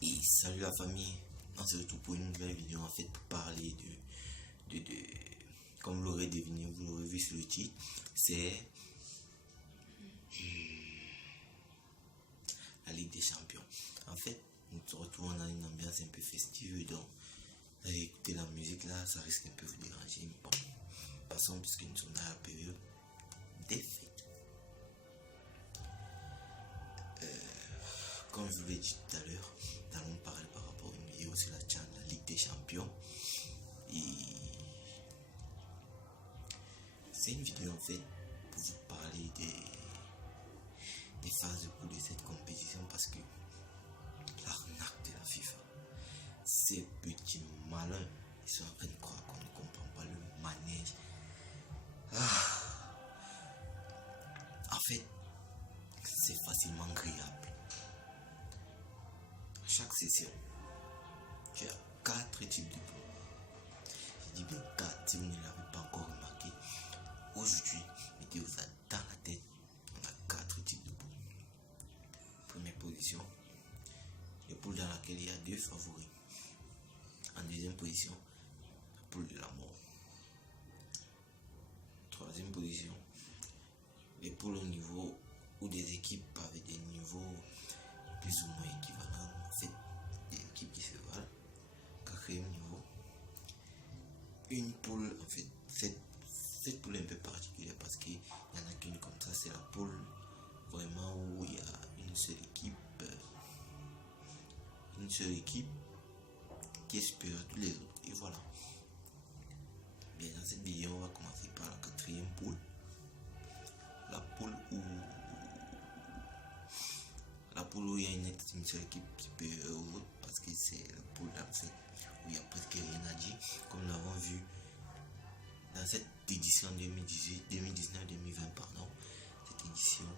Et salut la famille, on se retrouve pour une nouvelle vidéo en fait pour parler comme vous l'aurez deviné, vous l'aurez vu sur le titre, c'est la Ligue des Champions. En fait, nous nous retrouvons dans une ambiance un peu festive, donc écouter la musique là, ça risque un peu de vous déranger. Mais bon, passons puisque nous sommes dans la période des fêtes. Comme je vous l'ai dit tout à l'heure, nous allons parler par rapport à une vidéo sur la Ligue des Champions. Et c'est une vidéo en fait pour vous parler des phases de poule de cette compétition, parce que l'arnaque de la FIFA, ces petits malins, ils sont en train de croire qu'on ne comprend pas le manège. En fait, c'est facilement grillable. À chaque session, tu as 4 types de poules. Je dis bien 4 si vous ne l'avez pas encore remarqué. Aujourd'hui, mettez-vous ça dans la tête. On a 4 types de poules. Première position, les poules dans laquelle il y a 2 favoris. En deuxième position, la poule de la mort. Troisième position, les poules au niveau ou des équipes avec des niveaux plus ou moins équivalents. En fait, des équipes qui se valent. Quatrième niveau, une poule, en fait, cette poule est un peu particulière parce qu'il n'y en a qu'une comme ça. C'est la poule vraiment où il y a une seule équipe qui est supérieure à tous les autres. Et voilà. Bien, dans cette vidéo, on va commencer par la quatrième poule. La poule où il y a une seule équipe supérieure aux autres, parce que c'est la poule en fait où il n'y a presque rien à dire, comme nous l'avons vu dans cette édition 2019-2020, pardon. Cette édition,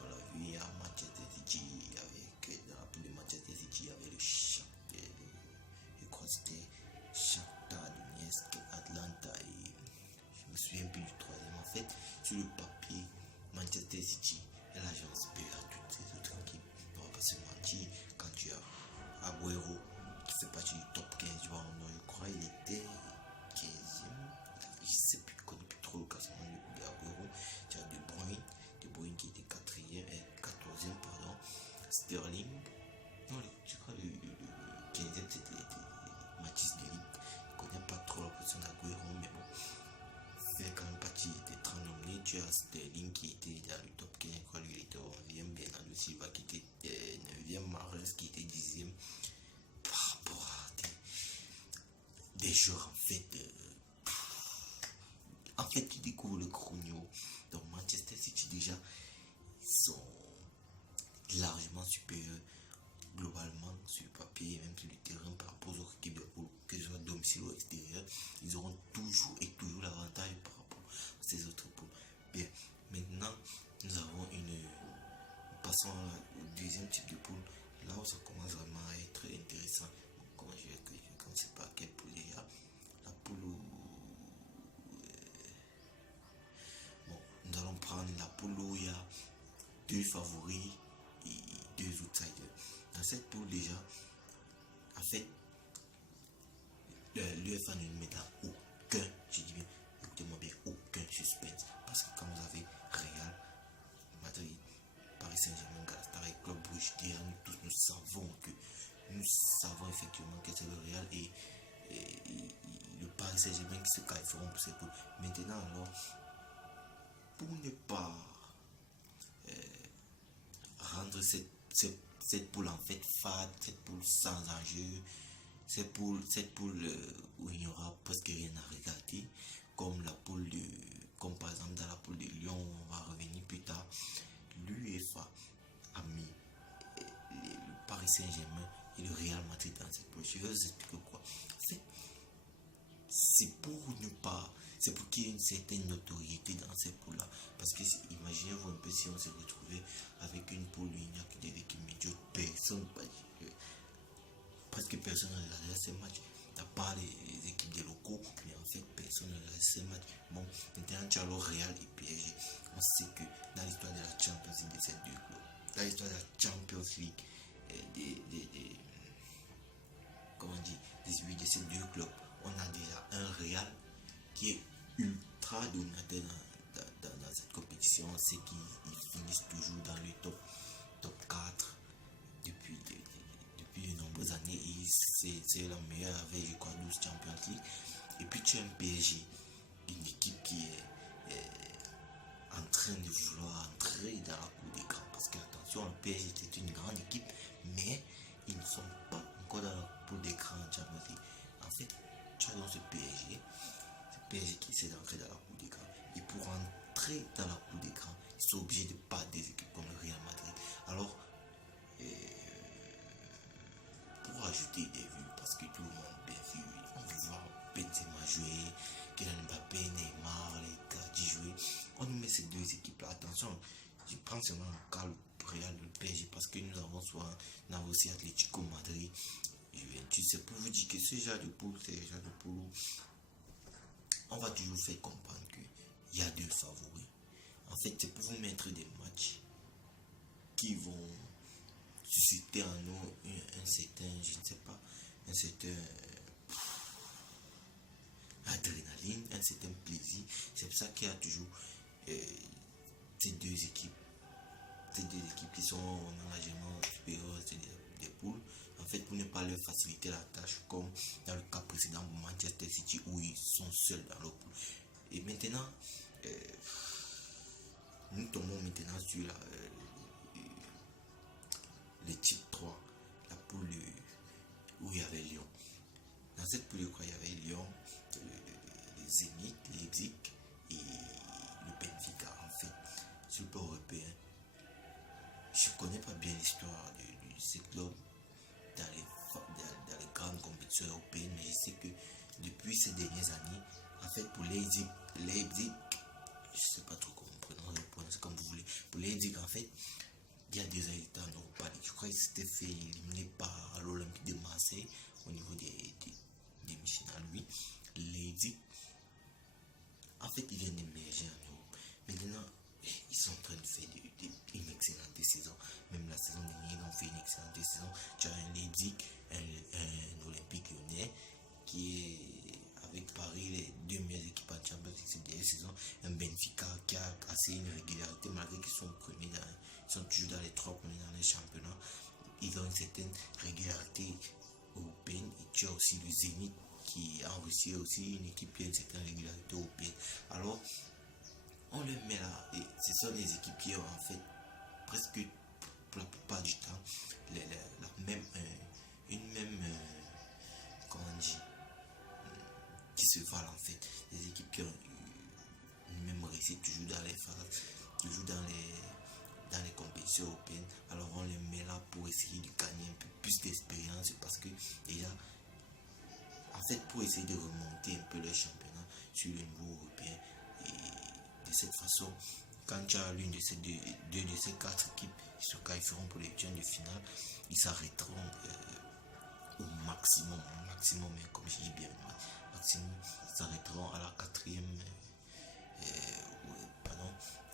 on l'a vu, il y a Manchester City, dans la poule de Manchester City, il y avait je crois que c'était Shakhtar Donetsk, Atlanta, et je me souviens plus du troisième. En fait, sur le papier, Manchester City est l'agence supérieure à toutes ces autres équipes. On va pas se mentir, quand tu as Agüero qui fait partie du top 15 du Ballon d'Or, je crois il était 15e, je sais plus, je connais plus trop le classement de Agüero. Tu as De Bruyne qui était 14e, pardon. Sterling, non, je crois le 15e c'était Mathis de Ligt. Je connais pas trop la position d'Agüero, mais bon, c'est quand même parti, il était 30 nominés. Tu as Sterling qui était dans le top 15, je crois lui il était 11e, Bernardo Silva qui était 9e, Mahrez qui était 10e. Par rapport à des joueurs en fait tu découvres le chrono. Donc Manchester City déjà, ils sont largement supérieurs globalement sur le papier et même sur le terrain par rapport aux autres équipes de poule, que ce soit domicile ou extérieur. Ils auront toujours l'avantage par rapport à ces autres poules. Bien, maintenant nous avons passons au deuxième type de poule, là où ça commence vraiment à être intéressant. Comment je ne sais pas quelle poule il y a. La poule où nous allons prendre la poule où il y a 2 favoris et 2 outsiders. Dans cette poule déjà, en fait, l'UEFA ne nous met dans aucun, je dis bien, écoutez-moi bien, aucun suspense. Parce que quand vous avez Real Madrid, Paris Saint-Germain, Galatasaray, Club Brugge, nous tous nous savons effectivement que c'est le Real et le Paris Saint-Germain qui se qualifieront pour cette poule. Maintenant alors, pour ne pas rendre cette poule en fait fade, cette poule sans enjeu, cette poule où il n'y aura presque rien à regarder, comme comme par exemple dans la poule de Lyon, on va revenir plus tard, l'UEFA a mis le Paris Saint-Germain et le Real Madrid dans cette poule. Je vais vous expliquer quoi. En fait, c'est pour qu'il y ait une certaine notoriété dans cette poule-là. Parce que imaginez-vous un peu si on s'est retrouvé avec une poule où il n'y a que des équipes médiocres, presque personne ne regarde ces matchs, à part les équipes des locaux, mais en fait personne ne regarde ces matchs. Bon, maintenant tu as le Real et PSG. On sait que dans l'histoire de la Champions League de ces deux clubs, dans l'histoire de la Champions League 18 de ces deux clubs, on a déjà un Real qui est ultra dominateur dans cette compétition. C'est qu'ils finissent toujours dans le top 4 depuis de nombreuses années. Et c'est la meilleure avec, je crois, 12 Champions League. Et puis tu as un PSG, une équipe qui est en train de vouloir entrer dans la cour des grands. Parce que attention, le PSG c'est une grande équipe, mais ils ne sont pas encore dans la cour des grands en Champions League. En fait, tu as dans ce PSG qui essaie d'entrer dans la cour des grands. Et pour entrer dans la cour des grands, ils sont obligés de battre des équipes comme le Real Madrid. Alors, pour ajouter des vues, parce que tout le monde bien vu, on veut voir Benzema jouer, Kylian Mbappé, Neymar, les Icardi jouer. On nous met ces deux équipes-là. Attention, je prends seulement le cas le Real de PSG parce que nous avons aussi Atlético Madrid, Juventus. C'est pour vous dire que ce genre de poule, c'est le genre de poule où on va toujours faire comprendre qu'il y a deux favoris. En fait, c'est pour vous mettre des matchs qui vont susciter en nous un certain, je ne sais pas, un certain adrénaline, un certain plaisir. C'est pour ça qu'il y a toujours ces deux équipes qui sont largement supérieures des poules. En fait, pour ne pas leur faciliter la tâche, comme dans le cas précédent pour Manchester City où ils sont seuls dans leur poule. Et maintenant, nous tombons maintenant sur le type 3, la poule où il y avait Lyon. Dans cette poule, il y avait Lyon, le Zénith, Leipzig et le Benfica. En fait, sur le plan européen, je ne connais pas bien l'histoire de ces clubs dans les grandes compétitions européennes, mais je sais que depuis ces dernières années, en fait, pour Leipzig, je ne sais pas trop comment prononcer comme vous voulez. Pour Leipzig, en fait, il y a des états en Europa League. Je crois qu'il s'était fait éliminer par l'Olympique de Marseille au niveau des demi-finales. Oui, Leipzig, en fait, ils viennent d'émerger en Europe. Maintenant, ils sont en train de faire une excellente saison. Même la saison dernière, ils ont fait une excellente saison. Tu as un Leipzig, un Olympique Lyonnais qui est avec Paris les deux meilleures équipes en Champions League cette dernière saison. Un Benfica qui a assez une régularité malgré qu'ils sont premiers ils sont toujours dans les trois premiers dans les championnats. Ils ont une certaine régularité européenne. Et tu as aussi le Zénith qui en Russie aussi une équipe qui a une certaine régularité européenne. Alors, on le met là et ce sont les équipes qui ont en fait presque pour la plupart du temps une même comment on dit qui se valent en fait, les équipes qui ont une même réussite toujours dans les phases, toujours dans les compétitions européennes. Alors on les met là pour essayer de gagner un peu plus d'expérience parce que déjà en fait pour essayer de remonter un peu le championnat sur le niveau européen. Et de cette façon, quand tu as l'une de ces deux de ces quatre équipes qui se qualifieront pour les huitièmes de finale, ils s'arrêteront au maximum, mais comme je dis bien, maximum, ils s'arrêteront à la quatrième,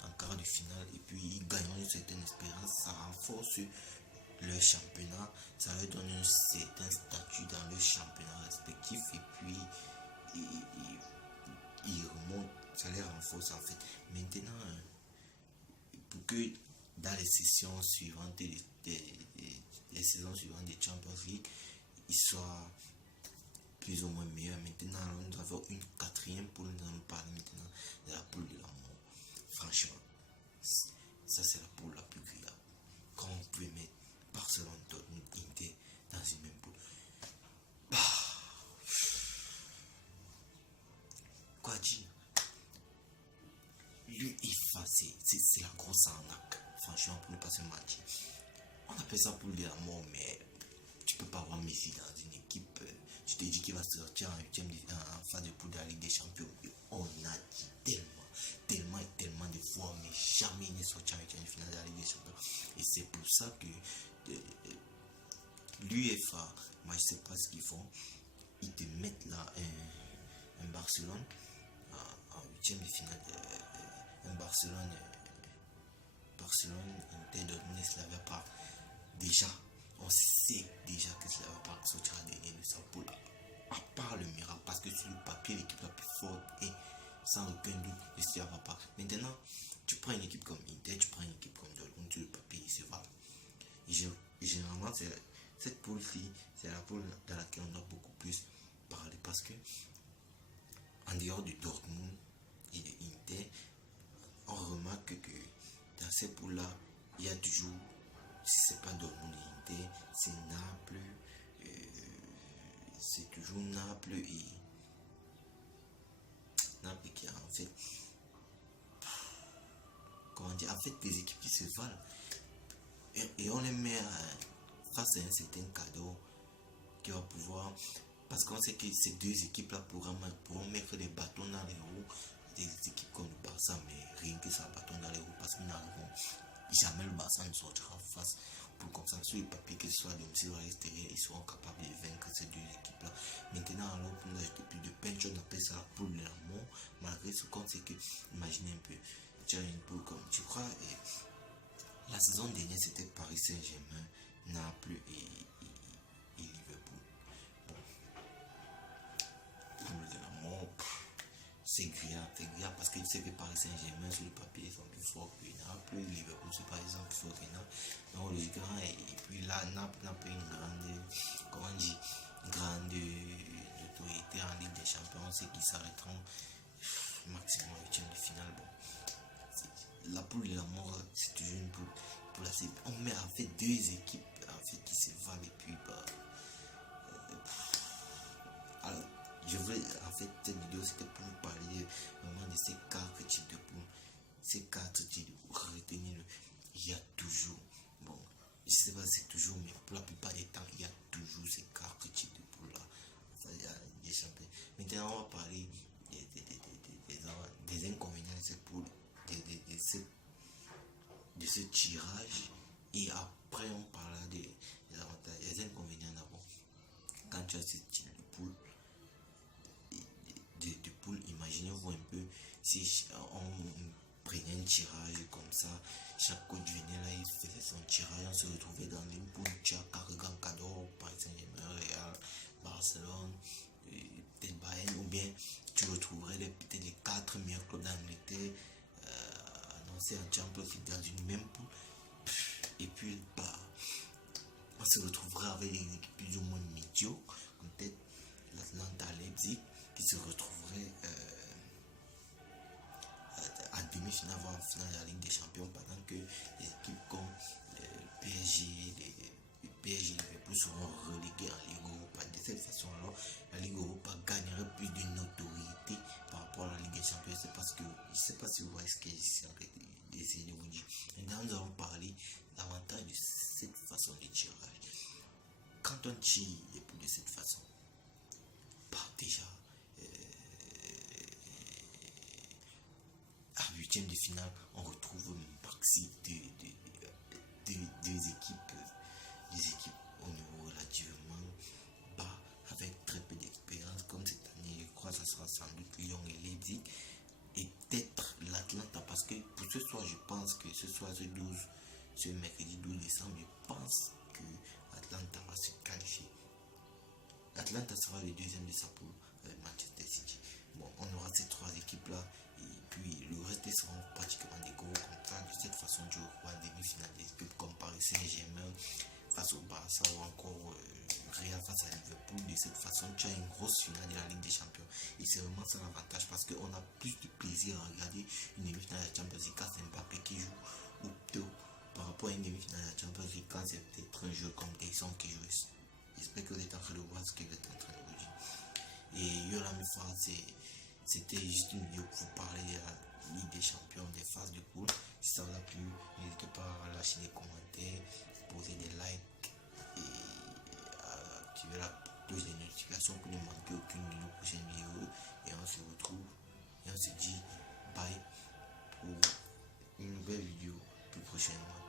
en quart de finale, et puis ils gagneront une certaine expérience, ça renforce le championnat, ça leur donne un certain statut dans le championnat respectif, et puis ils remontent, ça les renforce en fait. Maintenant, pour que dans les sessions suivantes, les saisons suivantes des Champions League, ils soient plus ou moins meilleurs. Maintenant, nous avons une quatrième poule, nous allons parler maintenant de la poule de la mort. Franchement, ça c'est la poule la plus grillable. Quand on peut mettre Barcelone, Dortmund, Inter dans une même poule. Quoi dire? L'UEFA, c'est la grosse arnaque. Franchement, pour ne pas se mentir. On appelle ça poule de la mort, mais tu peux pas avoir Messi dans une équipe. Je te dis qu'il va sortir en phase de poule de la Ligue des Champions. Et on a dit tellement de fois, mais jamais il n'est sorti en huitième finale de la Ligue des Champions. Et c'est pour ça que l'UEFA, moi je sais pas ce qu'ils font. Ils te mettent là un Barcelone en huitième de finale. Un Barcelone Inter Dortmund Slavia Prague. Déjà, on sait déjà que cela va pas sortir dernier de sa poule, à part le miracle, parce que sur le papier, l'équipe la plus forte est sans aucun doute le Steaua va pas. Maintenant, tu prends une équipe comme Inter, tu prends une équipe comme Dortmund, sur le papier, il se va. Et généralement, cette poule-ci, c'est la poule dans laquelle on doit beaucoup plus parler, parce que en dehors de Dortmund et de Inter, on remarque que dans ces poules-là, il y a toujours, si c'est pas Dortmund et Inter, c'est Naples, c'est toujours Naples qui a en fait, comment dire, en fait des équipes qui se valent. Et on les met face à un certain cadeau qui va pouvoir, parce qu'on sait que ces deux équipes-là pourront mettre des bâtons dans les roues des équipes comme le Barça, mais rien que ça, bâton dans les roues, parce qu'ils n'arriveront jamais, le Barça ne sortira face pour comme ça, sur le papier, que ce soit à domicile ou à l'extérieur, ils seront capables de vaincre ces deux équipes-là. Maintenant, alors, pour nous ajouter plus de peine, on appelle ça la poule de la mort, malgré ce qu'on sait que, imaginez un peu, tu as une poule comme, tu crois, et la saison dernière, c'était Paris Saint-Germain, Naples et Liverpool. Bon, poule de la mort, c'est grave parce que tu sais que Paris Saint-Germain sur le papier ils sont plus forts que Naples, Liverpool c'est par exemple plus fort que Naples, donc logiquement, et puis là Naples n'a pas une grande, comment on dit, grande autorité en Ligue des Champions, c'est qu'ils s'arrêteront maximum au 8e de finale. Bon, la poule de la mort, c'est toujours une poule pour la CP. On met en fait deux équipes en fait qui se valent, et puis alors je voulais, en fait, cette vidéo c'était pour vous parler vraiment de ces 4 types de poules. Ces 4 types de poules, retenez-le, il y a toujours, bon, je sais pas si c'est toujours, mais pour la plupart des temps, il y a toujours ces 4 types de poules là. Ça, il y a des champions. Maintenant, on va parler des inconvénients de cette poule, de ce tirage, et après on parlera des avantages. Les inconvénients d'abord. Quand tu as ce type de poule, de poule, imaginez-vous un peu si on prenait un tirage comme ça, chaque coach venait là, il faisait son tirage, on se retrouvait dans une poule, tu as Carregan, Cador, Paris Saint-Germain, Real, Barcelone, peut-être Bayern, ou bien tu retrouverais peut-être les 4 meilleurs clubs d'Angleterre annoncés en Champions League dans une même poule, et puis on se retrouverait avec des équipes plus ou moins médiocres, comme peut-être l'Atlanta, Leipzig, qui se retrouverait en demi-finale, voire en finale de la Ligue des Champions, pendant que les équipes comme le PSG, le PSG et Liverpool seront relégués en Ligue Europa. De cette façon, alors, la Ligue Europa gagnerait plus de notoriété par rapport à la Ligue des Champions. C'est parce que, je ne sais pas si vous voyez ce que j'essaie de vous dire. Maintenant, nous allons parler davantage de cette façon de tirage. Quand on tire les poules de cette façon, déjà à 8e de finale, on retrouve un maxi des équipes au niveau relativement bas, avec très peu d'expérience, comme cette année. Je crois que ça sera sans doute Lyon et Leipzig, et peut-être l'Atlanta, parce que pour ce soir, je pense que ce soir, ce mercredi 12 décembre, je pense que Atlanta va se qualifier. Atlanta sera le deuxième de sa poule avec Manchester City. Bon, on aura ces 3 équipes-là, et puis le reste seront pratiquement des gros contrats. De cette façon, tu auras en demi-finale des équipes comme Paris Saint-Germain face au Barça, ou encore Real face à Liverpool. De cette façon, tu as une grosse finale de la Ligue des Champions. Et c'est vraiment ça l'avantage, parce qu'on a plus de plaisir à regarder une demi-finale de la Champions League quand c'est Mbappé qui joue, ou plutôt par rapport à une demi-finale de la Champions League quand c'est peut-être un jeu comme Tyson qui joue. J'espère que vous êtes en train de voir ce que vous êtes en train de vous dire. Et yo la mi c'était juste une vidéo pour vous parler de la Ligue des Champions, des phases de poule. Si ça vous a plu, n'hésitez pas à lâcher des commentaires, poser des likes et à activer la cloche des notifications pour ne manquer aucune de nos prochaines vidéos. Et on se retrouve et on se dit bye pour une nouvelle vidéo plus prochainement.